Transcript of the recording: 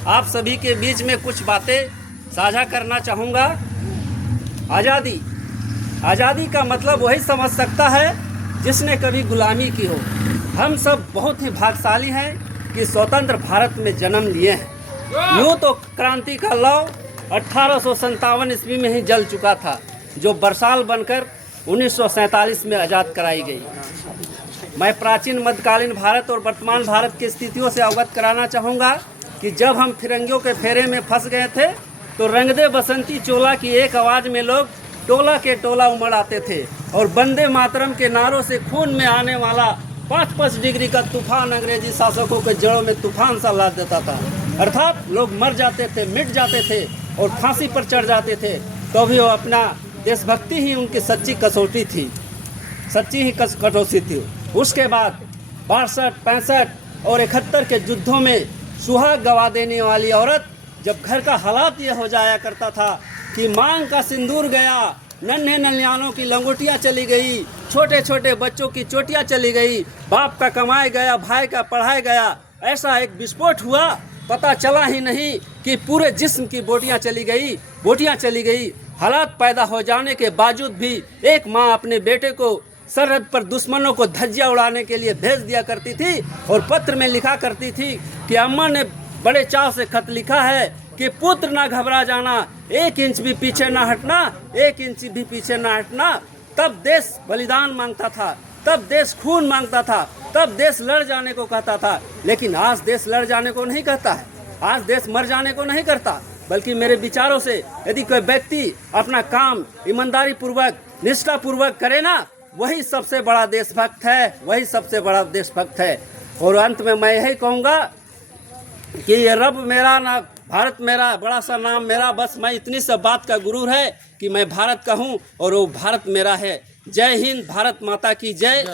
आप सभी के बीच में कुछ बातें साझा करना चाहूँगा। आज़ादी का मतलब वही समझ सकता है जिसने कभी गुलामी की हो। हम सब बहुत ही भाग्यशाली हैं कि स्वतंत्र भारत में जन्म लिए हैं। यूँ तो क्रांति का लौ 1857 ईस्वी में ही जल चुका था, जो बरसाल बनकर 1947 में आज़ाद कराई गई। मैं प्राचीन मध्यकालीन भारत और वर्तमान भारत की स्थितियों से अवगत कराना चाहूँगा कि जब हम फिरंगियों के फेरे में फंस गए थे तो रंग दे बसंती चोला की एक आवाज़ में लोग टोला के टोला उमड़ आते थे और वंदे मातरम के नारों से खून में आने वाला 5-5 डिग्री का तूफान अंग्रेजी शासकों के जड़ों में तूफान सा ला देता था। अर्थात लोग मर जाते थे, मिट जाते थे और फांसी पर चढ़ जाते थे, तो भी वो अपना देशभक्ति ही उनकी सच्ची कसौटी थी, सच्ची ही कटौती थी। उसके बाद 62, 65 और 71 के युद्धों में सुहाग गवा देने वाली औरत, जब घर का हालात ये हो जाया करता था कि मांग का सिंदूर गया, नन्हे नन्यानों की लंगोटियाँ चली गई, छोटे छोटे बच्चों की चोटियाँ चली गई, बाप का कमाए गया, भाई का पढ़ाए गया, ऐसा एक विस्फोट हुआ, पता चला ही नहीं कि पूरे जिस्म की बोटियाँ चली गई। हालात पैदा हो जाने के बावजूद भी एक माँ अपने बेटे को सरहद पर दुश्मनों को धज्जियाँ उड़ाने के लिए भेज दिया करती थी और पत्र में लिखा करती थी कि अम्मा ने बड़े चाव से खत लिखा है कि पुत्र ना घबरा जाना, 1 इंच भी पीछे ना हटना, 1 इंच भी पीछे ना हटना। तब देश बलिदान मांगता था, तब देश खून मांगता था, तब देश लड़ जाने को कहता था। लेकिन आज देश लड़ जाने को नहीं कहता है, आज देश मर जाने को नहीं करता, बल्कि मेरे विचारों से यदि कोई व्यक्ति अपना काम ईमानदारी पूर्वक, निष्ठा पूर्वक करे ना, वही सबसे बड़ा देशभक्त है, वही सबसे बड़ा देशभक्त है। और अंत में मैं यही कहूँगा कि ये रब मेरा ना भारत मेरा, बड़ा सा नाम मेरा, बस मैं इतनी सा बात का गुरूर है कि मैं भारत का हूँ और वो भारत मेरा है। जय हिंद, भारत माता की जय।